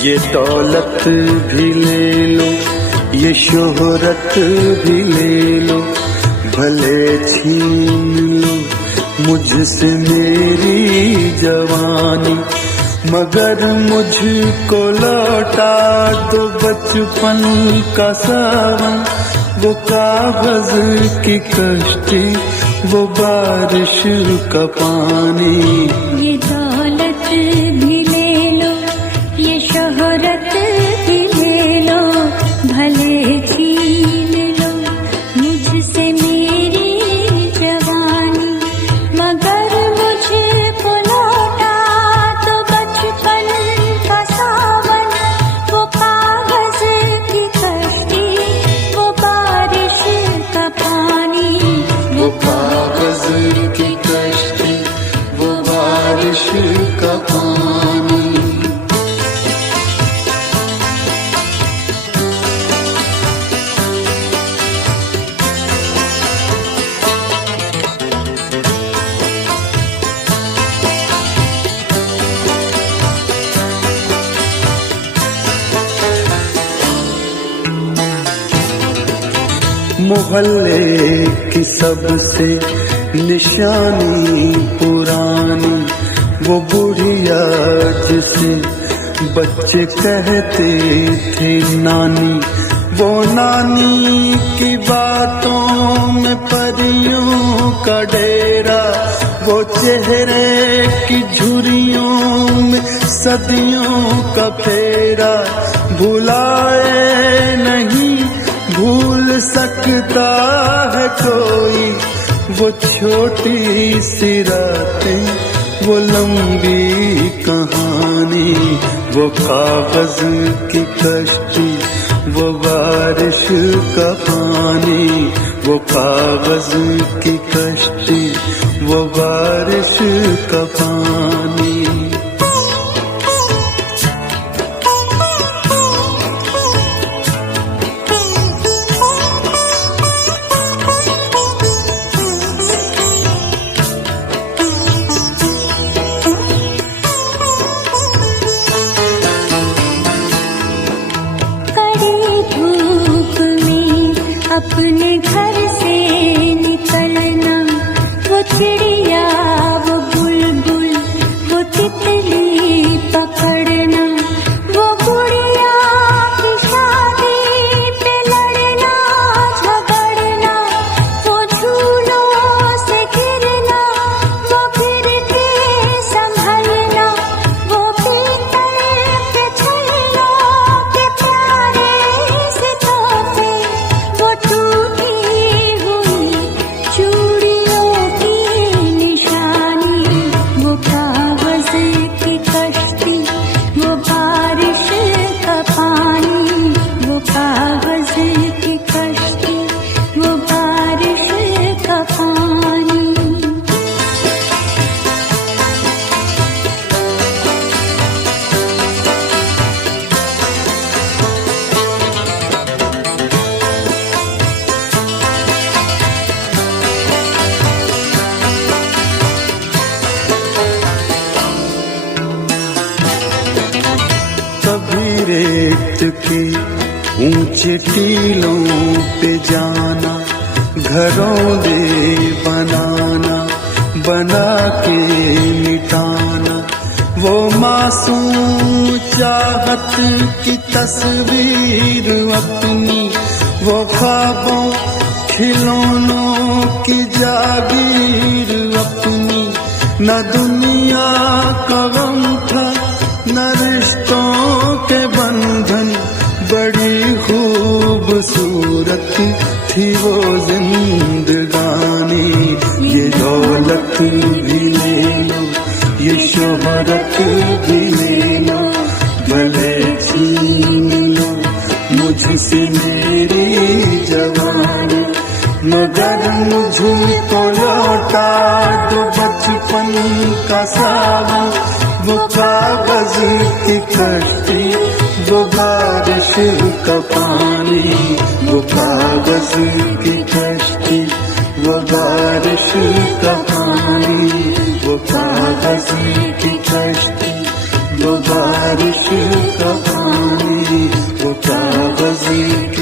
ये दौलत भी ले लो, ये शोहरत भी ले लो, भले छीन लो मुझसे मेरी जवानी, मगर मुझको लौटा दो बचपन का सावन। वो कागज की कश्ती, वो बारिश का पानी। ये दौलत भी ले लो, ये शोहरत भी ले लो, भले छीन लो मुझसे मेरी जवानी, मगर मुझको लौटा दो बचपन का सावन। वो कागज की कश्ती, वो बारिश का पानी। वो कागज की कश्ती, वो बारिश का पानी। मोहल्ले की सबसे निशानी पुरानी, वो बुढ़िया जिसे बच्चे कहते थे नानी। वो नानी की बातों में परियों का डेरा, वो चेहरे की झुर्रियों में सदियों का फेरा। भुलाए नहीं भूल सकता है कोई, वो छोटी सी रातें, वो लंबी कहानी। वो कागज की कश्ती, वो बारिश का पानी। वो कागज की कश्ती, वो बारिश का पानी। अपने घर से निकलना, वो चिड़िया, वो बुलबुल, वो तितली पकड़ना, वो गुड़िया की शादी पे लड़ना झगड़ना, वो झूलों से गिरना, वो गिर के संभलना, वो पीतल पे छल्लों के प्यारे से तोहफे, वो टूटी हुई चूड़ियों की निशानी। वो कागज की कश्ती, वो बारिश का पानी। वो कागज की कश्ती, वो बारिश का पानी। कभी रेत के ऊंचे टीलों पे जाना, घरौंदे बनाना, बना के मिटाना। वो मासूम चाहत की तस्वीर अपनी, वो ख्वाबों खिलौनों की जागीर अपनी। न दुनिया का गम था, न रिश्तों के बंधन, बड़ी खूबसूरत थी वो जिंदगानी। ये दौलत भी ले लो, ये शोहरत भी ले लो, भले छीन लो मुझसे मेरी जवानी, मगर मुझको लौटा दो बचपन का सावन। वो कागज की कश्ती, वो बारिश का पानी। वो कागज की कश्ती, वो बारिश का पानी। वो कागज की कश्ती, वो बारिश का पानी, वो कागज़